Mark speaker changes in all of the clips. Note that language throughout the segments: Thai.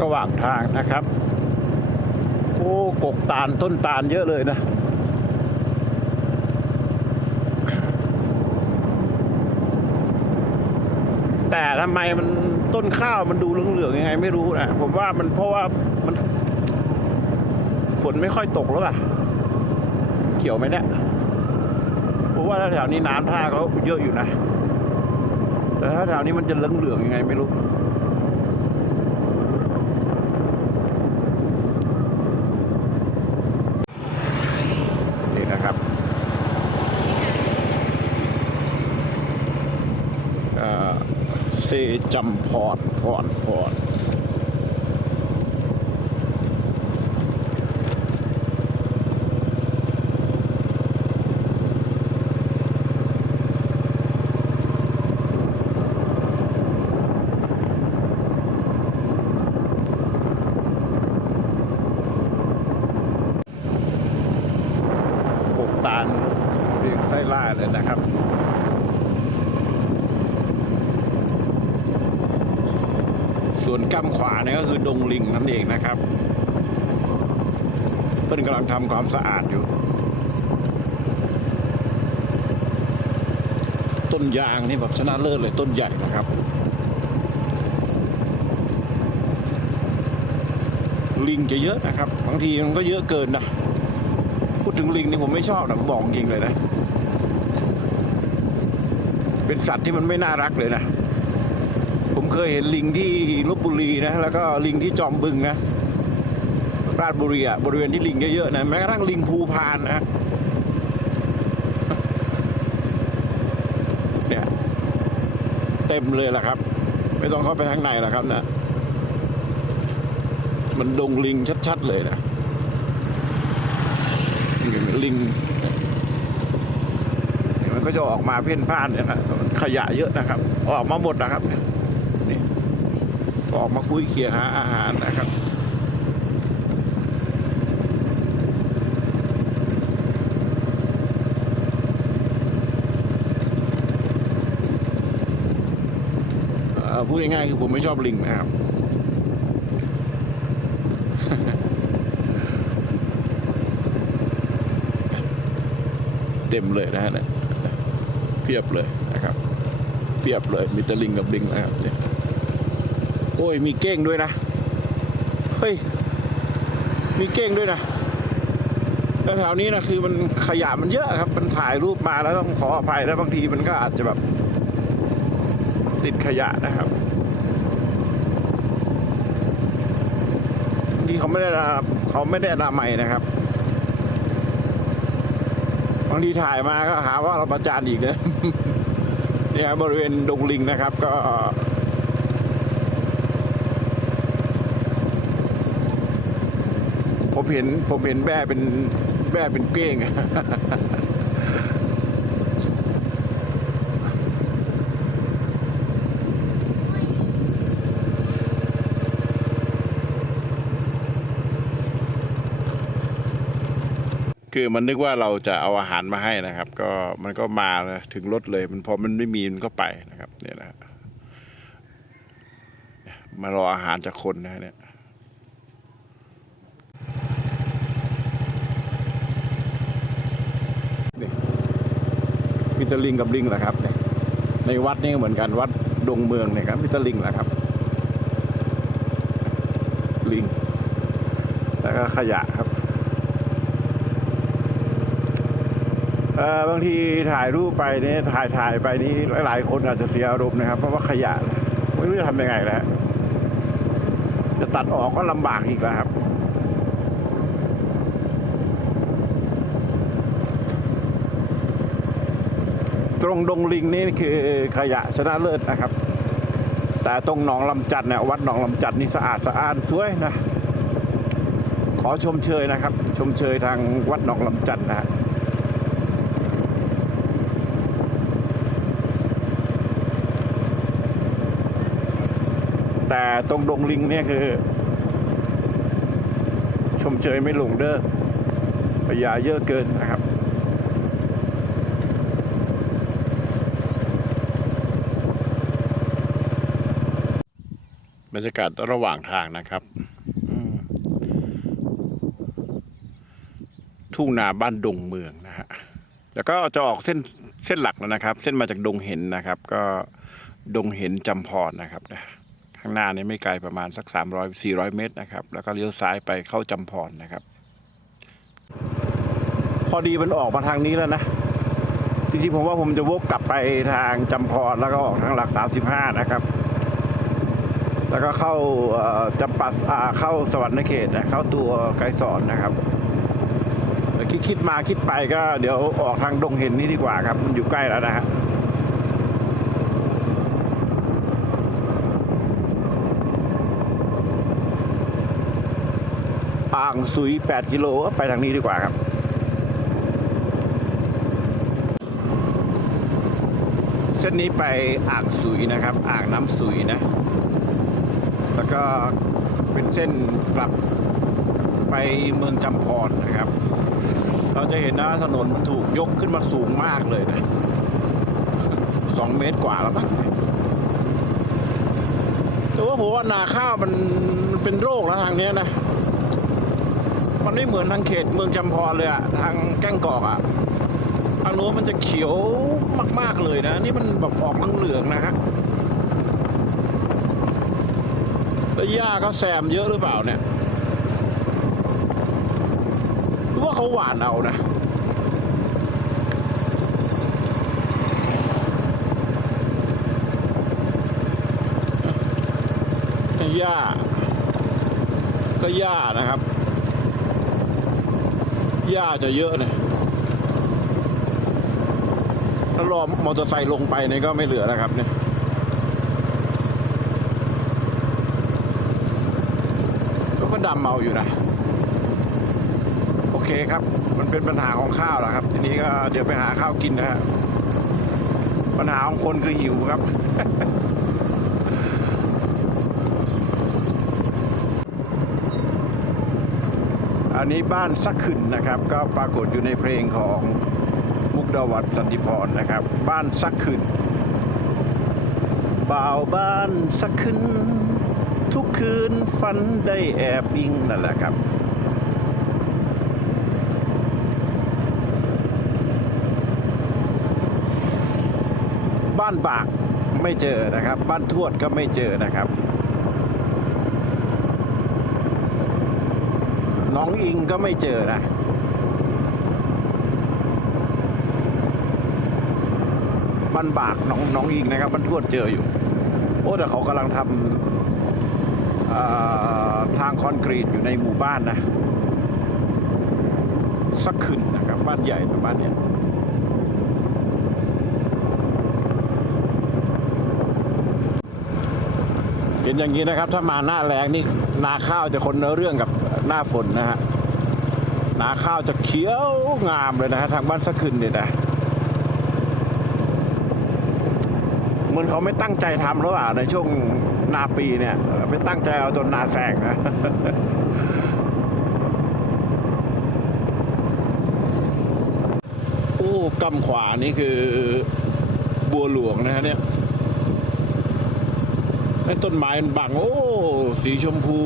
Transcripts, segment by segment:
Speaker 1: ระหว่างทางนะครับ โอ้กกตาลต้นตาลเยอะเลยนะแต่ทำไมมันต้นข้าวมันดูเหลืองๆยังไง ไม่รู้นะผมว่ามันเพราะว่ามันฝนไม่ค่อยตกแล้วป่ะ เกี่ยวไหมเนี่ยเพราะว่าแถวนี้น้ำท่าเขาเยอะอยู่นะ แต่ถ้าแถวนี้มันจะเหลืองๆยังไงไม่รู้ นี่นะครับเอ่อเซ จัมพอร์ตพอร์ตพอร์ตกกตาลเรียงไส้ล่าเลยนะครับ ส่วนกำขวาเนี่ยก็คือดงลิงนั่นเองนะครับ เพิ่นกำลังทำความสะอาดอยู่ ต้นยางนี่แบบชนะเลิศเลยต้นใหญ่นะครับ ลิงจะเยอะนะครับบางทีมันก็เยอะเกินนะพูดถึงลิงนี่ผมไม่ชอบนะบอกจริงเลยนะ เป็นสัตว์ที่มันไม่น่ารักเลยนะ ผมเคยเห็นลิงที่ลบบุรีนะ แล้วก็ลิงที่จอมบึงนะราชบุรีอะบริเวณที่ลิงเยอะๆนะ แม้กระทั่งลิงภูพานนะเนี่ยเต็มเลยล่ะครับ ไม่ต้องเข้าไปข้างในหรอกครับนะ มันดงลิงชัดๆเลยนะลิง มันก็จะออกมาเพ่นพ่านเนี่ยนะขยะเยอะนะครับ ออกมาหมดนะครับเนี่ย ออกมาคุยเคียหาอาหารนะครับพูดง่ายๆคือผมไม่ชอบลิงนะครับ เต็มเลยนะฮะเนี่ยเพียบเลยนะครับ เพียบเลยมีแต่ลิงกับลิงนะครับเนี่ย อ้ย มีเก้งด้วยนะ เฮ้ย มีเก้งด้วยนะแล้วแถวนี้นะคือมันขยะมันเยอะครับ มันถ่ายรูปมาแล้วต้องขออภัยแล้วบางทีมันก็อาจจะแบบ ติดขยะนะครับทีเขาไม่ได้เขาไม่ได้อนามัยนะครับบางทีถ่ายมาก็หาว่าเราประจานอีกนะเนี่ยบริเวณดงลิงนะครับ ก็ ผมเห็นผมเห็นแม่เป็นแม่เป็นเก้งคือมันนึกว่าเราจะเอาอาหารมาให้นะครับ ก็มันก็มาเลยถึงรถเลย มันพอมันไม่มีมันก็ไปนะครับ เนี่ยนะมารออาหารจากคนนะเนี่ยนี่ มีแตลิงกับลิงแหละครับ ในวัดนี่เหมือนกันวัดดงเมืองเนี่ยครับมีแตลิงแหละครับ ลิง แล้วก็ขยะครับบางทีถ่ายรูปไปเนี่ยถ่ายถ่ายไปนี้หลาย ๆ คนอาจจะเสียอารมณ์นะครับ เพราะว่าขยะไม่รู้จะทำยังไงแล้วจะตัดออกก็ลำบากอีกแล้วครับ ตรงดงลิงนี่คือขยะชนะเลิศนะครับ แต่ตรงหนองลำจัดเนี่ยวัดหนองลำจัดนี่สะอาดสะอ้าดสวยนะ ขอชมเชยนะครับ ชมเชยทางวัดหนองลำจัดนะฮะแต่ตรงดงลิงเนี่ยคือ ชมเชยไม่ลงเด้อขยะเยอะเกินนะครับ บรรยากาศระหว่างทางนะครับทุ่งนาบ้านดงเมืองนะฮะแล้วก็จะออกเส้นเส้นหลักแล้วนะครับ เส้นมาจากดงเห็นนะครับ ก็ดงเห็นจำพรนะครับนะข้างหน้านี้ไม่ไกลประมาณสัก 300 400 เมตรนะครับ แล้วก็เลี้ยวซ้ายไปเข้าจำพรนะครับ พอดีมันออกมาทางนี้แล้วนะจริงๆผมว่าผมจะวกกลับไปทางจำพรแล้วก็ออกทางหลัก 35 นะครับ แล้วก็เข้าจำปัสอาเข้าสวรรค์เขตนะเข้าตัวไกรสอนนะครับคิดคิดมาคิดไปก็เดี๋ยวออกทางดงเห็นนี่ดีกว่าครับ มันอยู่ใกล้แล้วนะฮะอ่างซุย 8 กิโลไปทางนี้ดีกว่าครับเส้นนี้ไปอ่างสุยนะครับ อ่างน้ำสุยนะ แล้วก็เป็นเส้นกลับไปเมืองจำพรนะครับ เราจะเห็นนะถนนมันถูกยกขึ้นมาสูงมากเลยนะสองเมตรกว่าแล้วมั้งแต่ว่าผมว่านาข้าวมันเป็นโรคแล้วทางเนี้ยนะ มันไม่เหมือนทางเขตเมืองจำพรเลยอะทางแก้งกอกอะทางโน้นมันจะเขียวมาก ๆเลยนะ นี่มันแบบออกเหลืองๆนะฮะ แล้วหญ้าก็แซมเยอะหรือเปล่าเนี่ยหรือว่าเขาหวานเอานะหญ้า ก็หญ้านะครับหญ้าจะเยอะเนี่ยถ้ารอมอเตอร์ไซค์ลงไปเนี่ยก็ไม่เหลือแล้วครับเนี่ยก็ก็ ดำเมาอยู่นะ โอเคครับ มันเป็นปัญหาของข้าวแหละครับ ทีนี้ก็เดี๋ยวไปหาข้าวกินนะฮะปัญหาของคนคือหิวครับ อันนี้บ้านสักขึ้นนะครับ ก็ปรากฏอยู่ในเพลงของมุกดาวัดสันติพรนะครับ บ้านสักขึ้นบ่าวบ้านสักขึ้น ทุกคืนฝันได้แอบอิงนั่นแหละครับบ้านบากไม่เจอนะครับ บ้านทวดก็ไม่เจอนะครับ น้องอิงก็ไม่เจอนะ บ้านบากน้องน้องอิงนะครับบ้านทวดเจออยู่ โอ้แต่เขากำลังทำ ทางคอนกรีตอยู่ในหมู่บ้านนะ สักขึ้นนะครับ บ้านใหญ่ประมาณเนี้ยเห็นอย่างนี้นะครับ ถ้ามาหน้าแรงนี่นาข้าวจะคนละเรื่องกับหน้าฝนนะฮะนาข้าวจะเขียวงามเลยนะฮะทางบ้านสักขึ้นเนี่ยนะเหมือนเขาไม่ตั้งใจทำหรือเปล่าในช่วง นาปีเนี่ยไม่ตั้งใจเอาจนนาแสงนะโอ้กำขวานี่คือบัวหลวงนะฮะเนี่ยไอ้ต้นไม้มันบัง โอ้ สีชมพู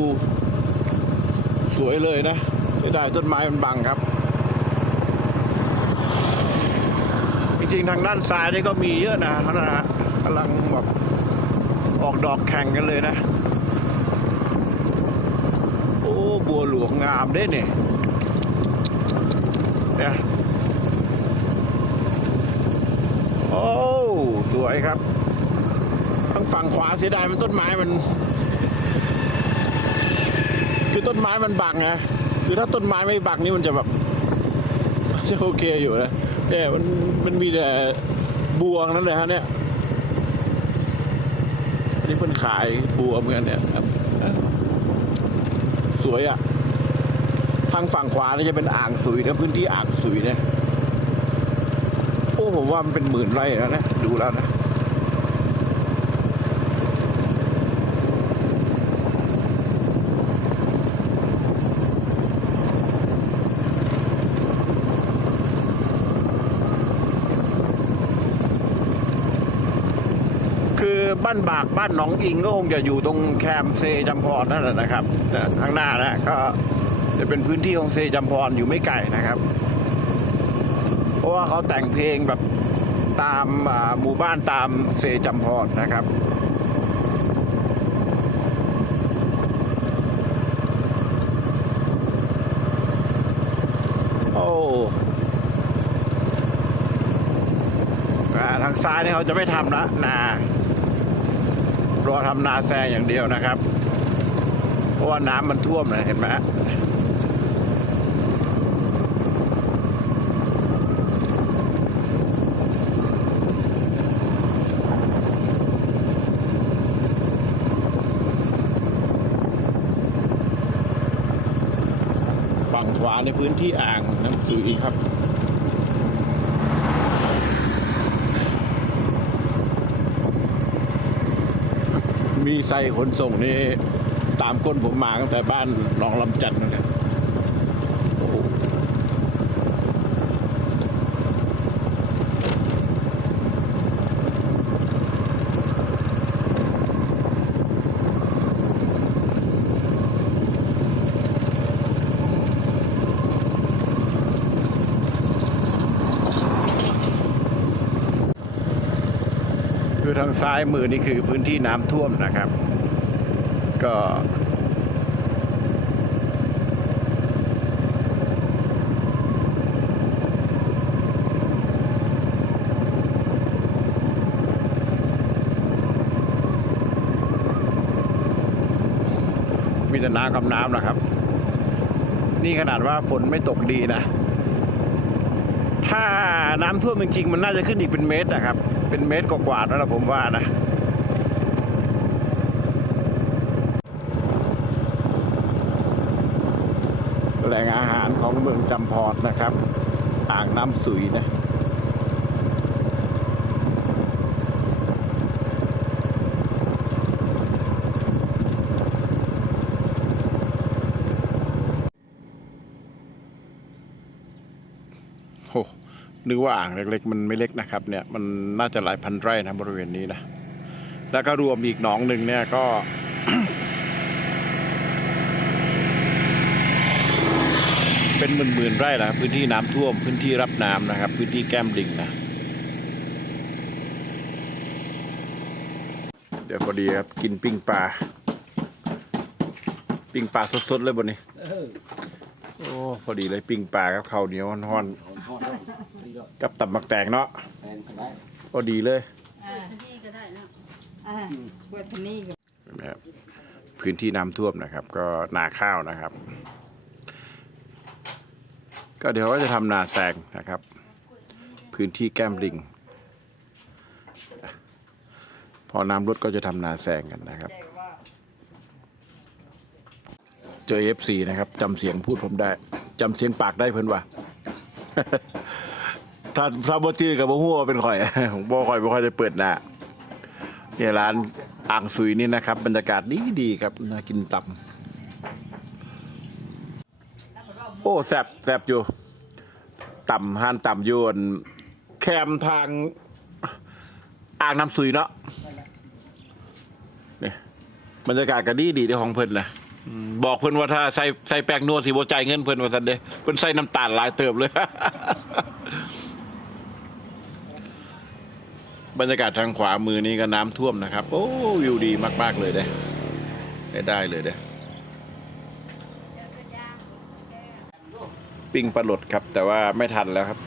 Speaker 1: สวยเลยนะไม่ได้ต้นไม้มันบังครับ จริงๆ ทางด้านซ้ายนี่ก็มีเยอะนะนะฮะกำลังแบบ ออกดอกแข่งกันเลยนะ โอ้ บัวหลวงงามเด้เนี่ยเนี่ยโอ้ สวยครับทางฝั่งขวาเสียดายมันต้นไม้มัน คือต้นไม้มันบังไงคือถ้าต้นไม้ไม่บังนี่มันจะแบบจะโอเคอยู่นะเนี่ยมันมันมีแต่บวงนั่นเลยฮะเนี่ย ที่เพิ่นขายบัวเหมือนกันเนี่ยครับ สวยอะ่ะ ทางฝั่งขวานี่จะเป็นอ่างสุยนะพื้นที่อ่างสุยเนี่ยโอ้ผมว่ามันเป็นหมื่นไร่แล้วนะดูแล้วนะ คือ บ้านบากบ้านหนองอิงก็คงจะอยู่ตรงแคมเซจำพรนั่นแหละนะครับข้างหน้านะก็จะเป็นพื้นที่ของเซจำพรอยู่ไม่ไกลนะครับ เพราะว่าเขาแต่งเพลงแบบตามหมู่บ้านตามเซจำพรนะครับโอ้ทางซ้ายเนี่ยเขาจะไม่ทำละนา รอทำนาแซงอย่างเดียวนะครับ เพราะว่าน้ำมันท่วมนะเห็นไหมฝั่งขวาในพื้นที่อ่างน้ำสีครับ มีไซขนส่งนี่ตามก้นผมมาตั้งแต่บ้านหนองลำจันทน์นั่นแหละโอ้โหคือ ทางซ้ายมือนี่คือพื้นที่น้ำท่วมนะครับ ก็มีแต่น้ำกับน้ำนะครับ นี่ขนาดว่าฝนไม่ตกดีนะ ถ้าน้ำท่วมจริงๆมันน่าจะขึ้นอีกเป็นเมตรนะครับ เป็นเมตรกว่าๆแล้วนะผมว่านะแหล่งอาหารของเมืองจำพอดนะครับ อ่างน้ำสุยนะ โอ้ นึกว่าอ่างเล็กๆ มันไม่เล็กนะครับเนี่ยมันน่าจะหลายพันไร่นะบริเวณนี้นะแล้วก็รวมอีกหนองหนึ่งเนี่ยก็เป็นหมื่นๆไร่นะครับพื้นที่น้ำท่วมพื้นที่รับน้ำนะครับ พื้นที่แก้มลิงนะ เดี๋ยวพอดีครับกินปิ้งปลาปิ้งปลาสดๆเลยบนนี้โอ้พอดีเลยปิ้งปลากับข้าวเหนียวฮ้อนๆ กับตับหมักแตงเนาะพอดีเลย
Speaker 2: อ่า
Speaker 3: ที่ก็ได้นะ
Speaker 2: อ่าเปิดที่นี่ก็
Speaker 1: นะครับพื้นที่น้ำท่วมนะครับ ก็นาข้าวนะครับ ก็เดี๋ยวก็จะทำนาแซงนะครับ พื้นที่แก้มลิง พอน้ำลดก็จะทำนาแซงกันนะครับ เจอเอฟซีนะครับจำเสียงพูดผมได้จำเสียงปากได้เพิ่นว่า ถ้าถ้าบ่จื้อกับบ่ฮู้ว่าเป็นข่อยผมบ่ข่อยบ่ค่อยได้เปิดหน้าเนี่ยร้านอ่างซุยนี่นะครับ บรรยากาศดีดีครับน่ากินตับโอ้แซบแซบอยู่ต่ำห้านต่ำยวนแคมทางอ่างน้ำซุยเนาะนี่บรรยากาศก็ดีดีที่ของเพิ่นนะบอกเพิ่นว่าถ้าใส่ใส่แป้งนวดสิบ่จ่ายเงินเพิ่นว่าซั่นเด้เพิ่นใส่น้ำตาลหลายเติบเลย บรรยากาศทางขวามือนี่ก็น้ำท่วมนะครับ โอ้วิวดีมาก ๆ เลยเด้ได้ได้เลยเด้ปิ้งปลาหลดครับ แต่ว่าไม่ทันแล้วครับ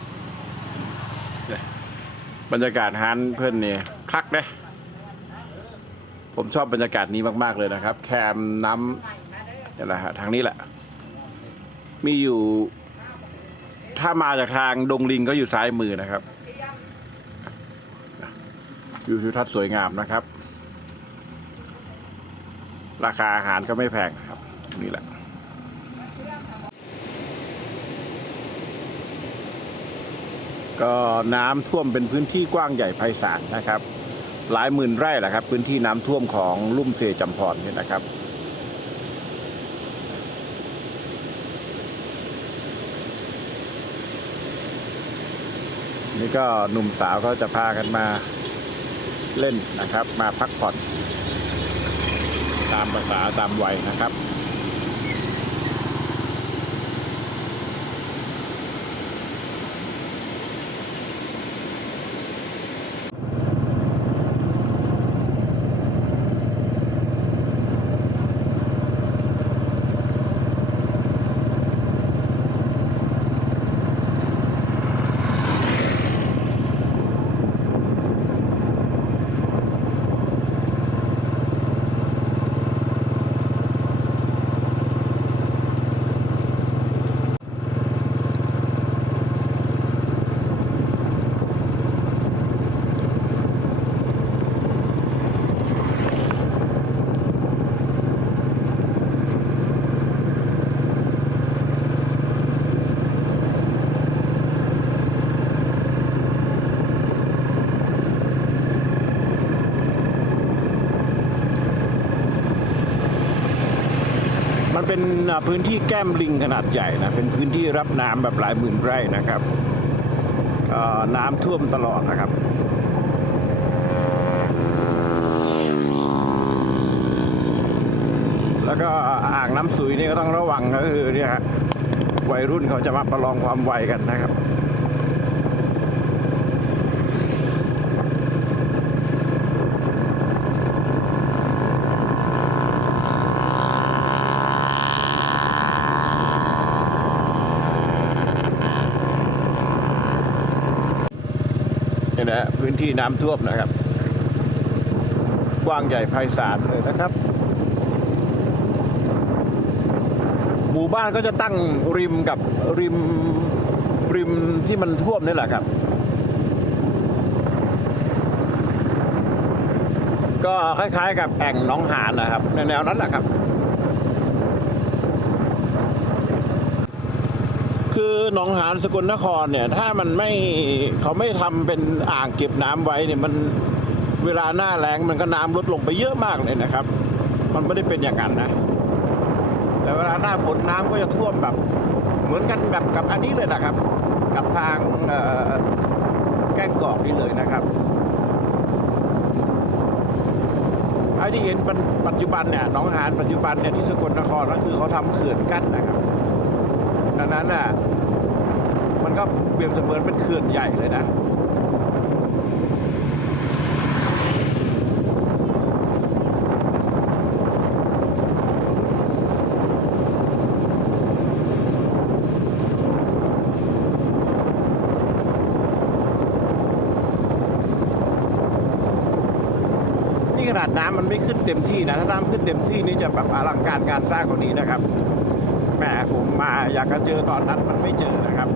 Speaker 1: บรรยากาศฮันเพื่อนนี่ยคักเด้ผมชอบบรรยากาศนี้มาก ๆ เลยนะครับ แคมน้ำนี่แหละฮะทางนี้แหละ มีอยู่ ถ้ามาจากทางดงลิงก็อยู่ซ้ายมือนะครับ วิวทิวทัศน์สวยงามนะครับ ราคาอาหารก็ไม่แพงครับนี่แหละก็น้ำท่วมเป็นพื้นที่กว้างใหญ่ไพศาลนะครับ หลายหมื่นไร่แหละครับ พื้นที่น้ำท่วมของลุ่มเซจำพรเนี่ยนะครับ นี่ก็หนุ่มสาวเขาจะพากันมา เล่นนะครับ มาพักผ่อน ตามภาษาตามวัยนะครับ เป็นพื้นที่แก้มลิงขนาดใหญ่นะ เป็นพื้นที่รับน้ำแบบหลายหมื่นไร่นะครับน้ำท่วมตลอดนะครับแล้วก็อ่างน้ำสุยนี่ก็ต้องระวังก็คือเนี่ยวัยรุ่นเขาจะมาประลองความไวกันนะครับ นะพื้นที่น้ำท่วมนะครับ กว้างใหญ่ไพศาลเลยนะครับ หมู่บ้านก็จะตั้งริมกับริมริมที่มันท่วมนี่แหละครับ ก็คล้ายๆกับแอ่งน้องหานนะครับในแนวนั้นแหละครับ คือหนองหานสกลนครเนี่ย ถ้ามันไม่เขาไม่ทำเป็นอ่างเก็บน้ำไว้เนี่ยมันเวลาหน้าแล้งมันก็น้ำลดลงไปเยอะมากเลยนะครับ มันไม่ได้เป็นอย่างนั้นนะ แต่เวลาหน้าฝนน้ำก็จะท่วมแบบ เหมือนกันแบบกับอันนี้เลยนะครับ กับทางแก้งกอกนี่เลยนะครับไอ้ที่เห็นปัจจุบันเนี่ยหนองหานปัจจุบันเนี่ยที่สกลนครก็คือเขาทำเขื่อนกั้นนะครับ นั้นน่ะ มันก็เปรียบเสมือนเป็นเขื่อนใหญ่เลยนะนี่ขนาดน้ำมันไม่ขึ้นเต็มที่นะ ถ้าน้ำขึ้นเต็มที่นี่จะแบบอลังการการสร้างกว่านี้นะครับ แหมผมมาอยากจะเจอตอนนั้นมันไม่เจอนะครับ